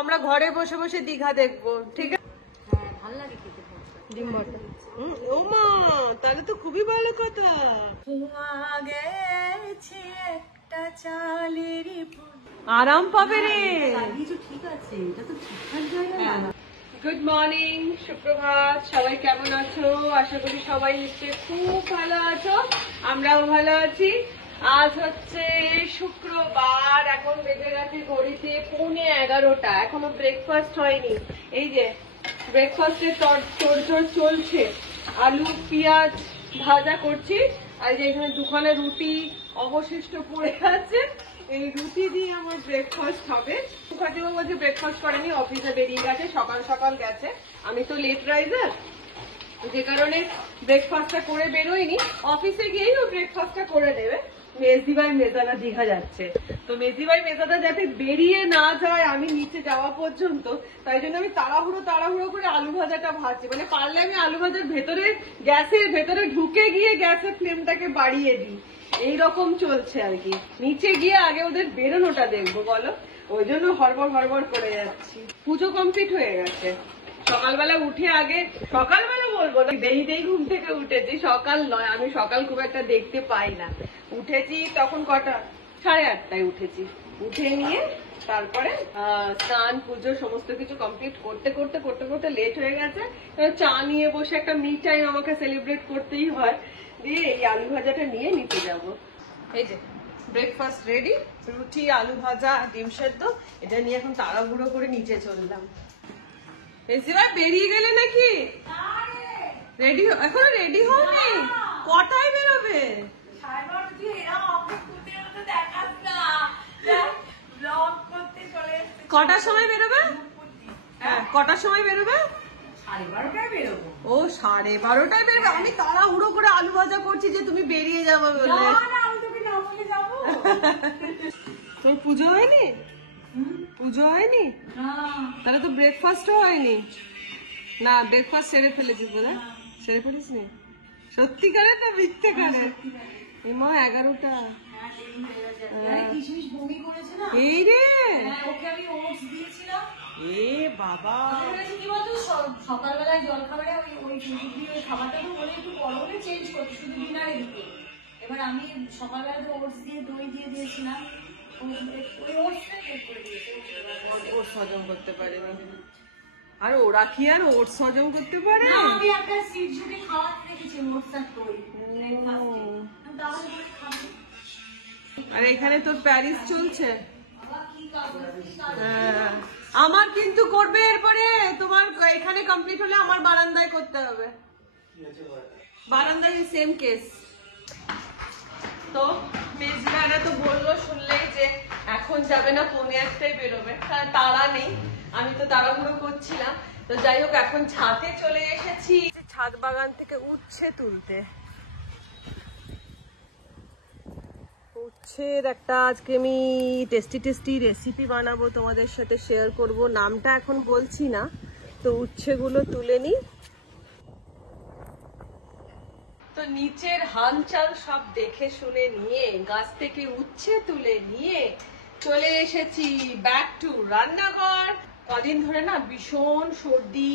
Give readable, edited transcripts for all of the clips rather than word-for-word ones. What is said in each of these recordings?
আমরা ঘরে বসে বসে দীঘা দেখবো, ঠিক আছে? হ্যাঁ, ভালো লাগে খেতে ডিম ভর্তা। ও মা, তাহলে তো খুবই ভালো কথা। আরাম পাবে রে। ঠিক আছে, এটা তো ঠিকঠাক জায়গা না। গুড মর্নিং, সুপ্রভাত। সবাই কেমন আছো? আশা করি সবাই নিশ্চয়ই খুব ভালো আছো, আমরাও ভালো আছি। আজ হচ্ছে শুক্রবার, এখন বেজে গেছে ঘড়িতে 11:15, এখনো ব্রেকফাস্ট হয়নি। এই যে ব্রেকফাস্টের তোড়জোড় চলছে, আলু পেঁয়াজ ভাজা করছি। আর যে এখানে দুখানা রুটি অবশিষ্ট পড়ে আছে, এই রুটি দিয়ে আমার ব্রেকফাস্ট হবে। ফাতিমা বলছে ব্রেকফাস্ট করেনি, অফিসে বেরিয়ে গেছে, সকাল সকাল গেছে। আমি তো লেট রাইজার, যে কারণে ব্রেকফাস্টটা করে বেরোয়নি। অফিসে গিয়েই ও ব্রেকফাস্টটা করে নেবে। মেজদি ভাই মেজাদা দীঘা যাচ্ছে, তো মেজদি ভাই মেজাদা যাতে বেরিয়ে না যায় আমি নিচে যাওয়া পর্যন্ত, তাই জন্য আমি তাড়াহুড়ো করে আলু ভাজাটা ভাজছি। মানে পারলে আমি আলু ভাজার ভেতরে, গ্যাসের ভেতরে ঢুকে গিয়ে গ্যাসের ফ্লেমটাকে বাড়িয়ে দিই। এইরকম চলছে আর কি। নিচে গিয়ে আগে ওদের বেরোনোটা দেখবো বলো, ওই জন্য হড়বড় করে যাচ্ছি। পুজো কমপ্লিট হয়ে গেছে। সকালবেলা উঠে আগে, সকালবেলা বলবো না, দেই ঘুম থেকে উঠেছি, সকাল নয়, আমি সকাল খুব একটা দেখতে পাই না। উঠেছি তখন কটা, 8:30টায় উঠেছি। উঠে নিয়ে তারপরে স্নান পুজো সমস্ত কিছু কমপ্লিট করতে করতে লেট হয়ে গেছে। চা নিয়ে বসে একটা মি টাইম আমাকে সেলিব্রেট করতেই হয়। দিয়ে এই আলু ভাজাটা নিয়ে নিতে যাবো। এই যে ব্রেকফাস্ট রেডি, রুটি আলু ভাজা ডিম সেদ্ধ, এটা নিয়ে এখন তাড়াহুড়ো করে নিচে চললাম। এসিবার বেরিয়ে গেলে নাকি? রেডি, এখনো রেডি হওনি? কটায় বেরোবে? কটার সময় বেরোবে? হ্যাঁ, কটার সময় বেরোবে? 12:30টায় বেরোবো। ও 12:30টায় বেরোবে? আমি তাড়াহুড়ো করে আলু ভাজা করছি যে তুমি বেরিয়ে যাবে বলে। তোর পুজো হয়নি? পুজো হয়নি? তাহলে তো ব্রেকফাস্টও হয়নি। না, ব্রেকফাস্ট সেরে ফেলেছিস বোধহয়। সেরে ফেলিস নি? সত্যিকারে না মিথ্যে করে? এমা 11টা। এই রে, এ বাবা, সকালবেলায় জল খাবারে ওই খাবারটা তো বলে একটু গরমে চেঞ্জ করতে, শুধু ডিনারে দিতে। এবার আমি সকালবেলা তো ওটস দিয়ে দই দিয়ে দিয়েছিলাম, ওই ওটসটাই বের করে দিয়েছি। ওটস হজম করতে পারে না, আর ওরা কি আর ওটস হজম করতে পারে? আমি একটা সিট ঝুঁকে খাওয়াতে দেখেছি ওটস আর দই ব্রেকফাস্টে। আর এখানে তোর প্যারিস চলছে। আমার কিন্তু করবে এরপরে, তোমার এখানে কমপ্লিট হলে আমার বারান্দায় করতে হবে। বারান্দায় সেম কেস। তো মেজবারা তো বললো শুনলেই যে এখন যাবে না, 1:45টায় বেরোবে। তাড়া নেই, আমি তো তাড়াহুড়ো করছিলাম। তো যাই হোক, এখন ছাদে চলে এসেছি, ছাদ বাগান থেকে উচ্ছে তুলতে। উচ্ছের একটা আজকে আমি টেস্টি রেসিপি বানাবো, তোমাদের সাথে শেয়ার করব। নামটা এখন বলছি না। তো উচ্ছেগুলো তুলে নিই। তো নিচের হালচাল সব দেখে শুনে নিয়ে, গাছ থেকে উচ্ছে তুলে নিয়ে চলে এসেছি ব্যাক টু রান্নাঘর। কদিন ধরে না ভীষণ সর্দি,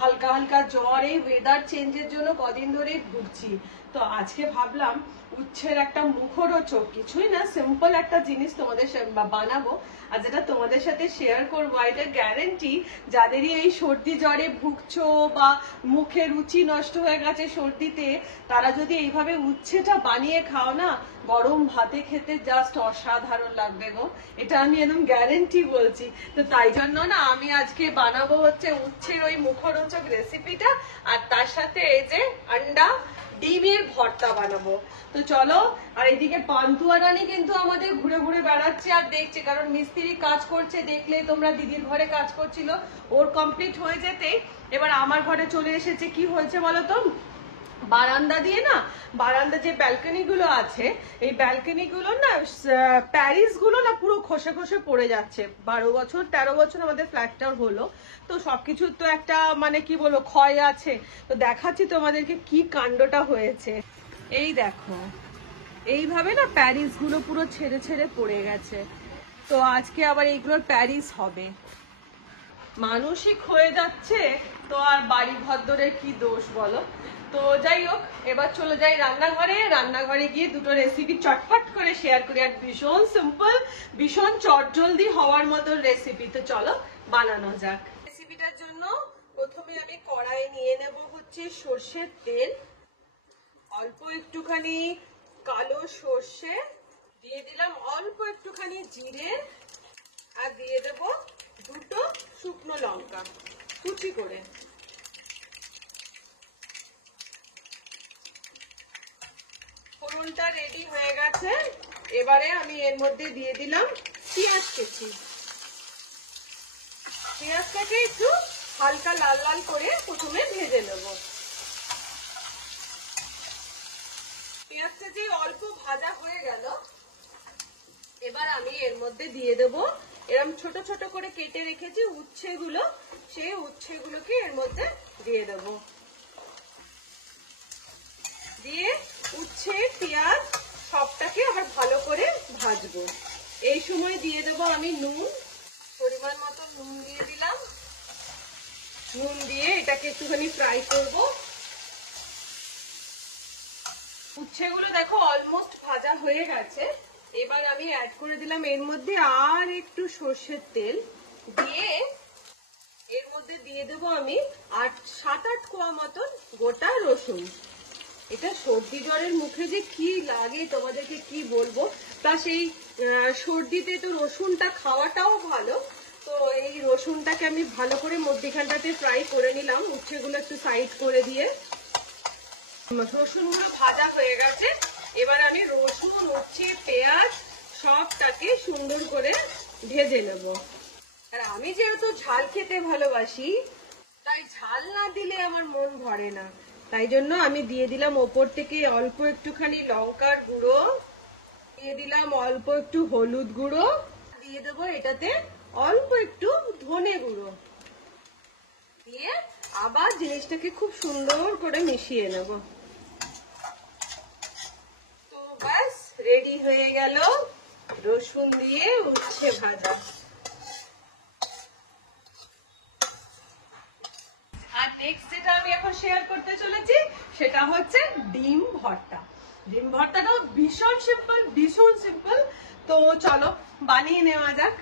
হালকা হালকা জ্বর, এই ওয়েদার চেঞ্জের জন্য কদিন ধরে ভুগছি। তো আজকে ভাবলাম উচ্ছের একটা মুখরোচক, কিছুই না, সিম্পল একটা জিনিস তোমাদের বানাবো, আর যেটা তোমাদের সাথে শেয়ার করবো। এটা গ্যারেন্টি, যাদেরই এই সর্দি জ্বরে ভুগছো বা মুখে রুচি নষ্ট হয়ে গেছে সর্দিতে, তারা যদি এইভাবে উচ্ছেটা বানিয়ে খাও না, গরম ভাতে খেতে জাস্ট অসাধারণ লাগবে গো। এটা আমি একদম গ্যারেন্টি বলছি। তো তাই জন্য না আমি আজকে বানাবো হচ্ছে উচ্ছের ওই মুখরোচক রেসিপিটা, আর তার সাথে এই যে আন্ডা ডিমের ভর্তা বানাবো। তো চলো। আর এদিকে পান্তুয়া রানী কিন্তু আমাদের ঘুরে ঘুরে বেড়াচ্ছে আর দেখছে, কারণ মিস্ত্রি কাজ করছে। দেখলে তোমরা, দিদির ঘরে কাজ করছিল, ওর কমপ্লিট হয়ে যেতে এবার আমার ঘরে চলে এসেছে। কি হয়েছে বলতো, বারান্দা দিয়ে না, বারান্দা যে ব্যালকনি গুলো আছে, এই ব্যালকনি গুলো না, প্যারিস গুলো না পুরো খসে খসে পড়ে যাচ্ছে। 13 বছর আমাদের ফ্ল্যাটটার হলো, তো সবকিছুর তো একটা মানে কি বলবো ক্ষয় আছে। তো দেখাচ্ছি তোমাদেরকে কি কাণ্ডটা হয়েছে। এই দেখো, এইভাবে না প্যারিস গুলো পুরো ছেড়ে ছেড়ে পড়ে গেছে। তো তো আজকে আবার এইগুলোর প্যারিস হবে। মানসিক হয়ে যাচ্ছে তো আর বাড়ি ভদ্রের কি দোষ বলো। তো যাই হোক, এবার চলে যাই রান্নাঘরে গিয়ে দুটো রেসিপি চটপট করে শেয়ার করি। আর ভীষণ সিম্পল, ভীষণ চটজলদি হওয়ার মতো রেসিপি। তো চলো বানানো যাক। রেসিপিটার জন্য প্রথমে আমি কড়াই নিয়ে নেব হচ্ছে সর্ষের তেল, অল্প একটুখানি কালো সর্ষে দিয়ে দিলাম, অল্প একটুখানি জিরে, আর দিয়ে দেব দুটো শুকনো লঙ্কা কুচি করে। ফোড়নটা রেডি হয়ে গেছে। এবারে আমি এর মধ্যে দিয়ে দিলাম পেঁয়াজ কুচি। পেঁয়াজটাকে একটু হালকা লাল লাল করে প্রথমে ভেজে নেব। পেঁয়াজটা যে অল্প ভাজা হয়ে গেল, এবার আমি এর মধ্যে দিয়ে দেব এরকম ছোট ছোট করে কেটে রেখেছি উচ্ছেগুলো, সেই উচ্ছেগুলোকে এর মধ্যে দিয়ে দেব। দিয়ে উচ্ছে পেঁয়াজ সবটাকে আবার ভালো করে ভাজবো। এই সময় দিয়ে দেব আমি নুন, পরিমাণ মতো নুন দিয়ে দিলাম। নুন দিয়ে এটাকে একটুখানি ফ্রাই করব। উচ্ছেগুলো দেখো অলমোস্ট ভাজা হয়ে গেছে। এবার আমি অ্যাড করে দিলাম এর মধ্যে আর একটু সর্ষের তেল, দিয়ে এর মধ্যে দিয়ে দেবো আমি 7-8 কোয়া মতন গোটা রসুন। এটা সর্দি জ্বরের মুখে যে কি লাগে তোমাদেরকে কি বলবো। তা সেই সর্দিতে তো রসুনটা খাওয়াটাও ভালো। তো এই রসুনটাকে আমি ভালো করে মধ্যখানটাতে ফ্রাই করে নিলাম, উচ্ছেগুলো একটু সাইড করে দিয়ে। রসুনগুলো ভাজা হয়ে গেছে। এবার আমি রসুন, উচ্ছে, পেঁয়াজ সবটাকে সুন্দর করে ভেজে নেব। আর আমি যেহেতু ঝাল খেতে ভালোবাসি, তাই ঝাল না দিলে আমার মন ভরে না। তাই জন্য আমি দিয়ে দিলাম ওপর থেকে অল্প একটুখানি লঙ্কার গুঁড়ো, দিয়ে দিলাম অল্প একটু হলুদ গুঁড়ো, দিয়ে দেবো এটাতে অল্প একটু ধনে গুঁড়ো, দিয়ে আবার জিনিসটাকে খুব সুন্দর করে মিশিয়ে নেব। তো ব্যাস রেডি হয়ে গেল রসুন দিয়ে উচ্ছে ভাজা। আর নেক্সট যেটা আমি এখন শেয়ার করতে চলেছি সেটা হচ্ছে ডিম ভর্তা। ডিম ভর্তাটাও ভীষণ সিম্পল। তো চলো বানিয়ে নেওয়া যাক।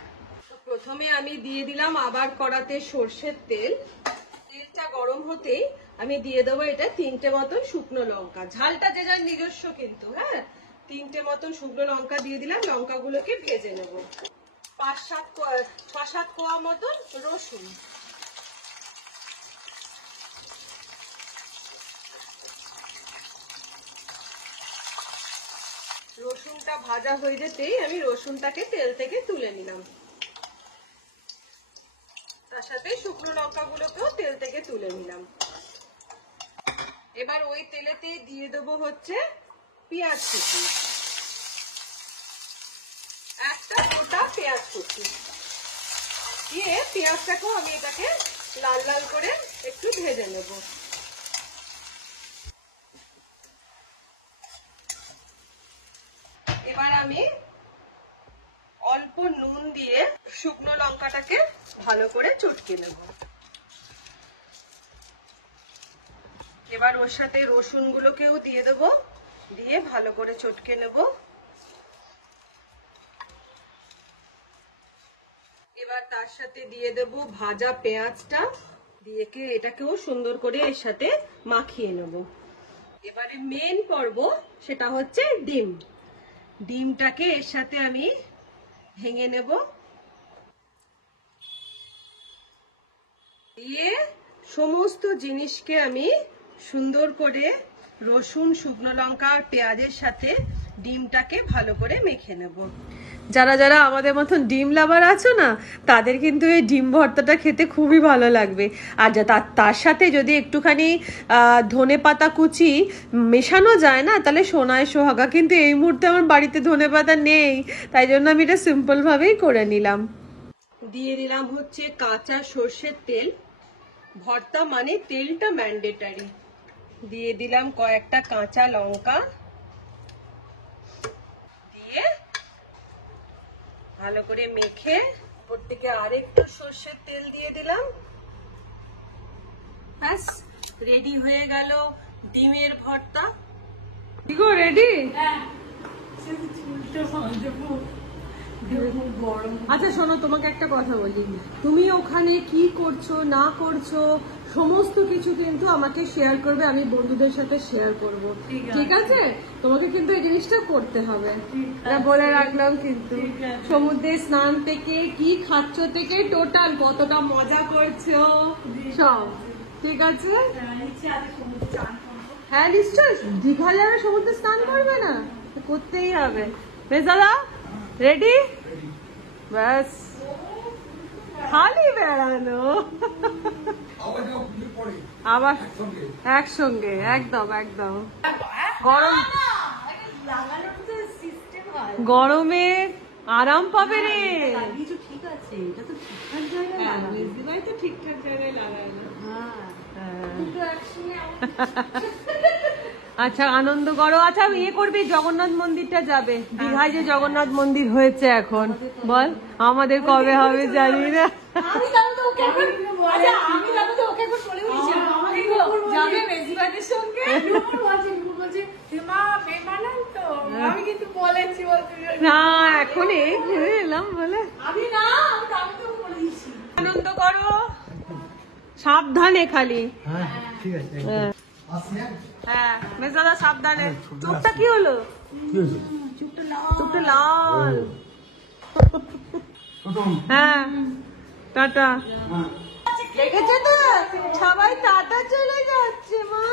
প্রথমে আমি দিয়ে দিলাম আবার কড়াতে সর্ষের তেল। তেলটা গরম হতেই আমি দিয়ে দেবো এটা 3টে মতন শুকনো লঙ্কা। ঝালটা যে যার নিজস্ব কিন্তু, হ্যাঁ। 3টে মতন শুকনো লঙ্কা দিয়ে দিলাম। লঙ্কাগুলোকে ভেজে নেব। 6-7 কোয়া মতন রসুন, রসুনটা ভাজা হয়ে যেতেই আমি রসুনটাকে তেল থেকে তুলে নিলাম। তার সাথে শুকনো লঙ্কাগুলোকেও তেল থেকে তুলে নিলাম। এবার ওই তেলেতেই দিয়ে দেবো হচ্ছে পেঁয়াজ কুচি, একটা গোটা পেঁয়াজ কুচি দিয়ে পেঁয়াজটাকেও আমি এটাকে লাল লাল করে একটু ভেজে নেব। এবার আমি অল্প নুন দিয়ে শুকনো লঙ্কাটাকে ভালো করে চটকে নেব। এবার ওর সাথে রসুন গুলোকেও দিয়ে দেবো, দিয়ে ভালো করে চটকে নেব। এবার তার সাথে দিয়ে দেব ভাজা পেঁয়াজটা, দিয়ে এটাকেও সুন্দর করে এর সাথে মাখিয়ে নেব। এবারে মেন পর্ব, সেটা হচ্ছে ডিম। ডিমটাকে এর সাথে আমি ভেঙে নেব, দিয়ে সমস্ত জিনিসকে আমি সুন্দর করে রসুন, শুকনো লঙ্কা আর পেঁয়াজের সাথে ডিমটাকে ভালো করে মেখে নেব। যারা যারা আমাদের মতন ডিম লাভার আছো না, তাদের কিন্তু এই ডিম ভর্তাটা খেতে খুবই ভালো লাগবে। আর তার সাথে যদি একটুখানি ধনেপাতা কুচি মেশানো যায় না, তাহলে সোনায় সোহাগা। কিন্তু এই মুহূর্তে আমার বাড়িতে ধনেপাতা নেই, তাই জন্য আমি এটা সিম্পল ভাবেই করে নিলাম। দিয়ে দিলাম হচ্ছে কাঁচা সর্ষের তেল। ভর্তা মানে তেলটা ম্যান্ডেটারি। দিয়ে দিলাম কয়েকটা কাঁচা লঙ্কা, দিয়ে ভালো করে মেখে উপর থেকে আরেকটু সর্ষের তেল দিয়ে দিলাম। ব্যাস রেডি হয়ে গেল ডিমের ভর্তা। কি গো রেডি? আচ্ছা শোনো, তোমাকে একটা কথা বলি, তুমি ওখানে কি করছো না করছো সমস্ত কিছু কিন্তু আমাকে শেয়ার করবে, আমি বন্ধুদের সাথে শেয়ার করব, ঠিক আছে? তোমাকে কিন্তু এই জিনিসটা করতে হবে, এটা বলে রাখলাম কিন্তু। সমুদ্রে স্নান থেকে কি খাচ্ছ থেকে টোটাল কতটা মজা করছো সব, ঠিক আছে? হ্যাঁ নিশ্চয়, দীঘা যাবে সমুদ্রে স্নান করবে না, করতেই হবে। বেশ দাদা রেডি? ব্যাস খালি বেড়ানো, আবার একসঙ্গে, একদম একদম। গরমে আরাম পাবে রে। ঠিক আছে, এটা তো ঠিকঠাক জায়গায় মেজদিভাই তো ঠিকঠাক জায়গায় লাগায় না। আচ্ছা আনন্দ করো। আচ্ছা ইয়ে করবি, জগন্নাথ মন্দিরটা যাবে, দীঘায় যে জগন্নাথ মন্দির হয়েছে এখন, বল আমাদের কবে হবে জানি না। না এখন এই ঘুরে এলাম বলে। আনন্দ করো, সাবধানে খালি। হ্যাঁ বেশ দাদা সাবধানে। চোখটা কি হলো? চোখটা লাল। হ্যাঁ টাটা। দেখেছো তো সবাই টাটা চলে যাচ্ছে মা,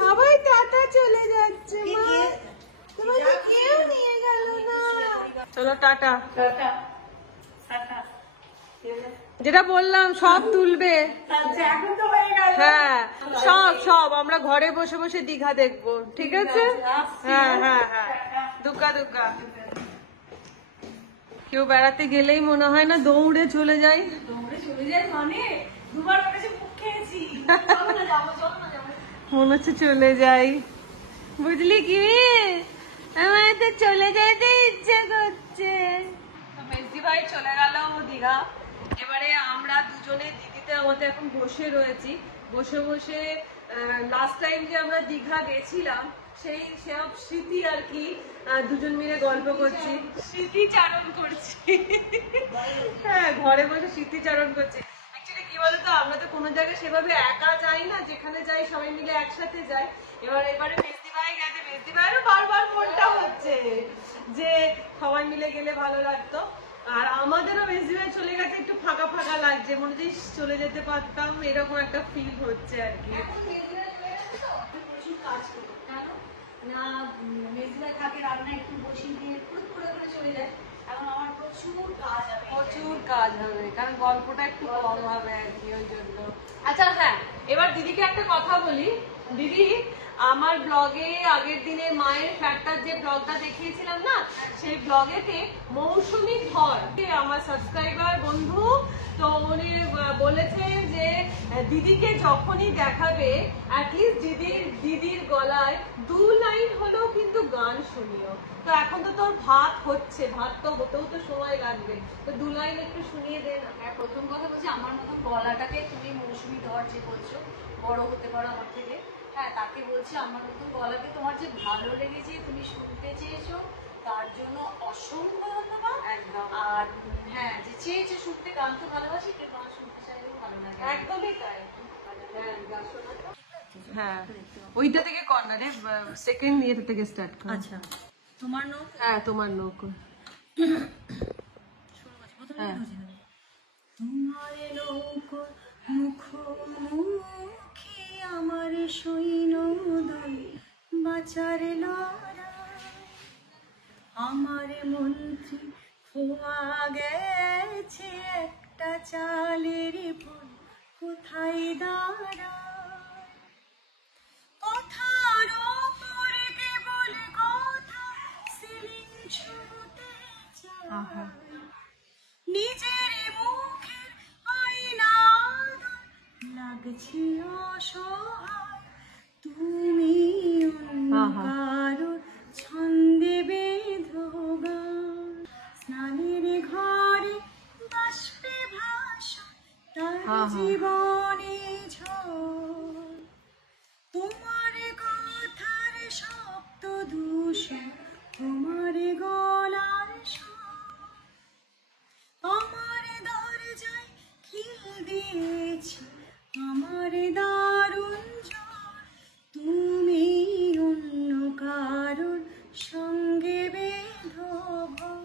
সবাই টাটা চলে যাচ্ছে মা, তোমাকে কেউ নিয়ে গেল না। চলো টাটা। যেটা বললাম সব তুলবে, হ্যাঁ সব সব আমরা ঘরে বসে বসে দীঘা দেখবো, ঠিক আছে? হ্যাঁ হ্যাঁ হ্যাঁ, দুগ্গা দুগ্গা। কেউ বেড়াতে গেলেই মনে হয় না দৌড়ে চলে যাই, মনে হচ্ছে চলে যাই, বুঝলি কি? আমার তো চলে যেতে ইচ্ছে করছে। মেজদি ভাই চলে গেল দীঘা, এবারে আমরা দুজনে দিদিতে আমাদের এখন বসে রয়েছি, বসে বসে লাস্ট টাইম যে আমরা দীঘা গেছিলাম সেই সব স্মৃতি আর কি দুজন মিলে গল্প করছি, স্মৃতিচারণ করছি। হ্যাঁ ঘরে বসে স্মৃতিচারণ করছি। অ্যাকচুয়ালি কি বলতো, আমরা তো কোনো জায়গায় সেভাবে একা যাই না, যেখানে যাই সবাই মিলে একসাথে যাই। এবারে মেজদি ভাই গেছে, মেজদি ভাইয়েরও বারবার মনটা হচ্ছে যে সবাই মিলে গেলে ভালো লাগতো, আর আমাদেরও মেজদি ভাই চলে গেছে, একটু ফাঁকা ফাঁকা লাগছে, মনে হচ্ছে চলে যেতে পারতাম, এরকম একটা ফিল হচ্ছে আর কি। না মেজদিভাই থাকে রান্না একটু বসিয়ে দিয়ে পুরো চলে যায়, এখন আমার প্রচুর কাজ হবে, প্রচুর কাজ হবে, কারণ গল্পটা একটু কম হবে আর কি, ওই জন্য। আচ্ছা হ্যাঁ, এবার দিদিকে একটা কথা বলি। দিদি আমার ব্লগে আগের দিনে মায়ের ফ্ল্যাটটার যে ব্লগটা দেখিয়েছিলাম না, সেই ব্লগেতে মৌসুমী ধর আমার সাবস্ক্রাইবার বন্ধু, তো উনি বলেছে যে দিদিকে যখনই দেখাবে অ্যাটলিস্ট দিদির গলায় 2 লাইন হলেও কিন্তু গান শুনিও। তো এখন তো তোর ভাত হচ্ছে, ভাত তো হতেও তো সময় লাগবে, তো 2 লাইন একটু শুনিয়ে দে না। হ্যাঁ প্রথম কথা বলছি, আমার মতো গলাটাকে তুমি মৌসুমী ধর যে বলছো, বড় হতে পারো আমার থেকে, হ্যাঁ তাকে বলছি আমার মতো গলাকে তোমার যে ভালো লেগেছে, তুমি শুনতে চেয়েছো, তার জন্য অসংখ্য ধন্যবাদ। একদম। আর হ্যাঁ যে চেয়েছে শুনতে, গান তো ভালোবাসি, কেউ গান শুনতে চাইলেও ভালো লাগে, একদমই তাই। হ্যাঁ ওইটা থেকে কর না রে, সেকেন্ড ইয়েটা থেকে স্টার্ট কর। আচ্ছা তোমার নোক, হ্যাঁ তোমার নোক। হ্যাঁ তোমার নৌকো মুখোমুখি আমার সৈন্যদল বাঁচার লড়াই, আমার মন্ত্রী খোয়া গেছে একটা চালের ফুল কোথায় দাঁড়ায়, কথার ওপরে কেবল কথা সিলিং ছুঁতে চায়, নিজের মুখের আয়না লাগছে অসহায়, তুমি কারো ছন্দে বেঁধে ঘরে বাষ্পে ভাসা তার জীবনে ঝড়, তোমার কথার শব্দ দূষণ, তোমার গলার স্বর, আমার দরজায় খিল দিয়েছি আমার দারুণ ঝড়, তুমি অন্য কারোর সঙ্গে বেঁধো ভর।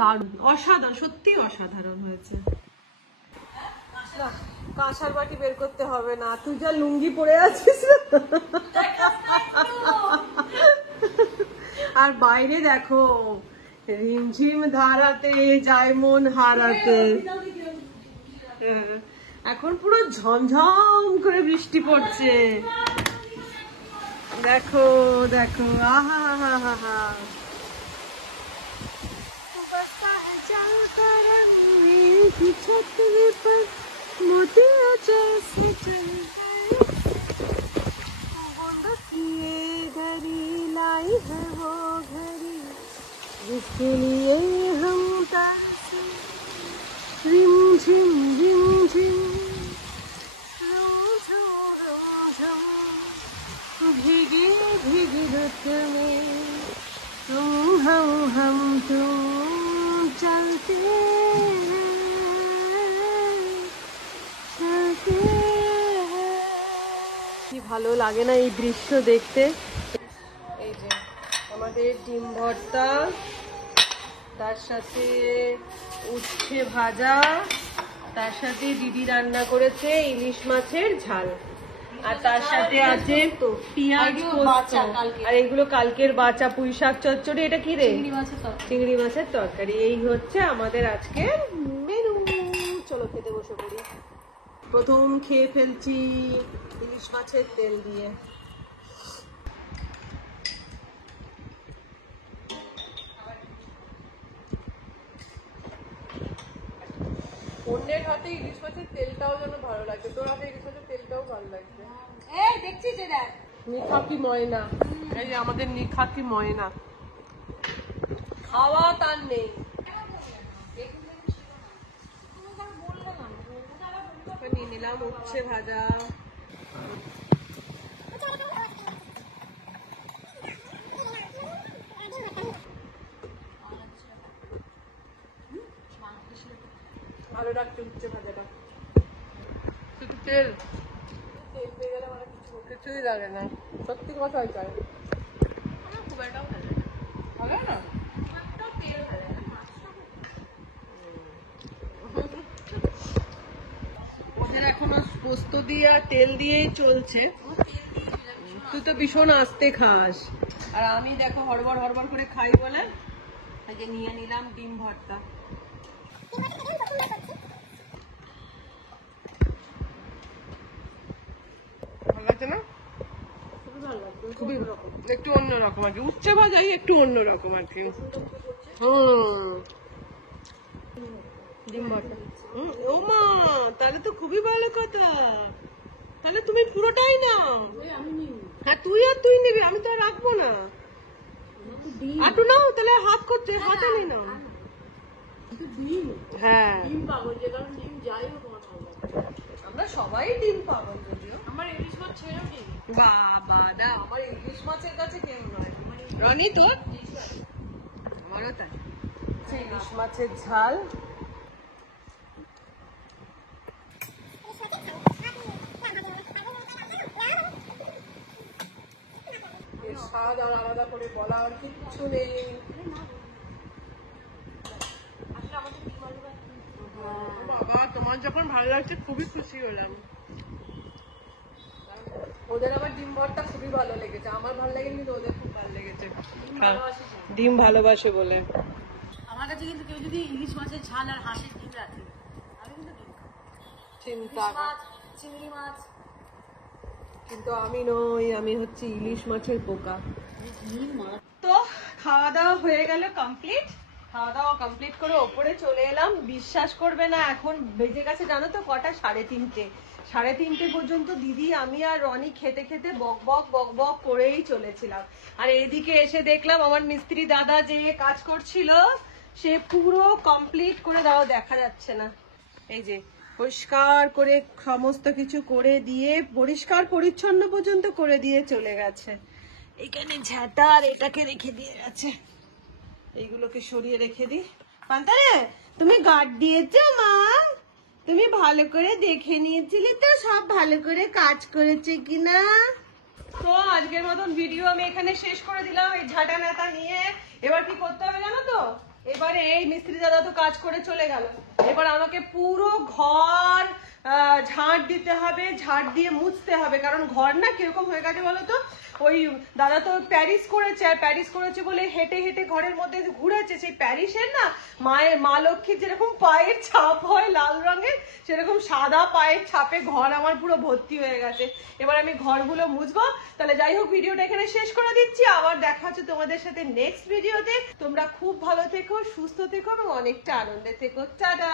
দারুণ, অসাধারণ, সত্যি অসাধারণ হয়েছে। কাঁসার বাটি বের করতে হবে না, তুই যা লুঙ্গি পরে আছিস আর বাইরে দেখো রিমঝিম ধারাতে যায় মন হারাতে। এখন পুরো ঝমঝম করে বৃষ্টি পড়ছে, দেখো দেখো, আহা হা হা হা। मोतिया जैसे चल गए, बूंद किए घड़ी लाई है वो घड़ी जिसके लिए हम तरसे, रिम झिम झिम भीगी भीगी रुत में तुम हम तुम चलते কি ভালো লাগে না এই দৃশ্য দেখতে। এই যে আমাদের ডিম ভর্তা, তার সাথে উচ্ছে ভাজা, তার সাথে দিদি রান্না করেছে ইলিশ মাছের ঝাল, আর তার সাথে আছে পেঁয়াজ পোস্ত, আর এগুলো কালকের বাঁচা পুঁই শাক চচ্চড়ি। এটা কি রে? চিংড়ি মাছের তরকারি। এই হচ্ছে আমাদের আজকে মেনু। চলো খেতে বসে পড়ি। প্রথম খেয়ে ফেলছি ইলিশ মাছের তেল দিয়ে। অন্যের হাতে ইলিশ মাছের তেলটাও যেন ভালো লাগছে, তোর হাতে ইলিশ মাছের তেলটাও ভালো লাগছে। এই দেখছিস যে দেখ নিখাকি ময়না, এই যে আমাদের নিখাকি ময়না, খাওয়া তার নেই। নিয়ে নিলাম উচ্ছে ভাজা, ভালো লাগছে উচ্ছে ভাজাটা। শুধু তেল তেল পেয়ে গেলে আমার কিছুই লাগে না, সত্যি কথাই চাই। খুব একটাও ভালো না, ওদের এখনো পোস্ত দিয়ে আর তেল দিয়েই চলছে। তুই তো ভীষণ আস্তে খাস, আর আমি দেখো হড়বড় হড়বড় করে খাই বলে এই যে নিয়ে নিলাম ডিম ভর্তা। ভালো লাগছে না? খুবই একটু অন্যরকম আর কি, উচ্ছে ভাজাই একটু অন্যরকম আর কি। ডিম ভর্তা। ও মা, তাহলে তো খুবই ভালো কথা, তাহলে তুমি পুরোটাই নাও। হ্যাঁ তুই আর তুই নিবি, আমি তো আর রাখবো না। আটু নাও তাহলে, হাত করছে, হাতে নিয়ে নাও। হ্যাঁ আমরা সবাই ডিম পাগল, যদিও আমার ইলিশ মাছ ছেড়ে ডিম। বাবা দা, আমার ইলিশ মাছের কাছে কেউ নয়। রনি তোর? আমারও তাই। ইলিশ মাছের ঝাল, স্বাদ আর আলাদা করে বলার কিচ্ছু নেই। বাবা তোমার যখন ভালো লাগছে খুবই খুশি হলাম। ওদের আবার ডিম ভর্তা খুবই ভালো লেগেছে, আমার ভালো লাগেনি, কিন্তু ওদের খুব ভালো লেগেছে। ডিম ভালোবাসে বলে। আমার কাছে কিন্তু কেউ যদি ইলিশ মাছের ঝাল আর হাঁসের ডিম রাখে, আমি কিন্তু ডিম খাবো। চিন্তা, চিংড়ি মাছ, কিন্তু আমি নই, আমি হচ্ছে ইলিশ মাছের পোকা। তো খাওয়া দাওয়া হয়ে গেল কমপ্লিট। খাওয়া দাওয়া কমপ্লিট করে ওপরে চলে এলাম। বিশ্বাস করবে না, এখন বেজে গেছে জানো তো কটা? 3:30। 3:30 পর্যন্ত দিদি, আমি আর রনি খেতে খেতে বক বক বক বক করেই চলেছিলাম। আর এদিকে এসে দেখলাম আমার মিস্ত্রি দাদা যে কাজ করছিল সে পুরো কমপ্লিট করে দাও, দেখা যাচ্ছে না। এই যে পরিষ্কার করে সমস্ত কিছু করে দিয়ে পরিষ্কার পরিচ্ছন্ন পর্যন্ত করে দিয়ে চলে গেছে। এখানে ঝাঁটা আর এটাকে রেখে দিয়ে গেছে, এইগুলোকে সরিয়ে রেখে দিই। পান্তারে তুমি গার্ড দিয়েছো মা? তুমি ভালো করে দেখে নিয়েছিলে তো সব ভালো করে কাজ করেছে কিনা? তো আজকের মতন ভিডিও আমি এখানে শেষ করে দিলাম এই ঝাঁটা নাটা নিয়ে। এবার কি করতে হবে জানো তো? এবারে এই মিস্ত্রি দাদা তো কাজ করে চলে গেল, এবার আমাকে পুরো ঘর ঝাঁট দিতে হবে, ঝাঁট দিয়ে মুছতে হবে। কারণ ঘর না কিরকম হয়ে গেছে বলো তো, ওই দাদা তো প্যারিস করেছে, আর প্যারিস করেছে বলে হেঁটে হেঁটে ঘরের মধ্যে ঘুরেছে। সেই প্যারিসের না মা লক্ষ্মীর যেরকম পায়ের ছাপ হয় লাল রঙের, সেরকম সাদা পায়ের ছাপে ঘর আমার পুরো ভর্তি হয়ে গেছে। এবার আমি ঘরগুলো মুছবো। তাহলে যাই হোক, ভিডিওটা এখানে শেষ করে দিচ্ছি। আবার দেখা হচ্ছে তোমাদের সাথে নেক্সট ভিডিওতে। তোমরা খুব ভালো থেকো, সুস্থ থেকো এবং অনেকটা আনন্দে থেকো। টাটা।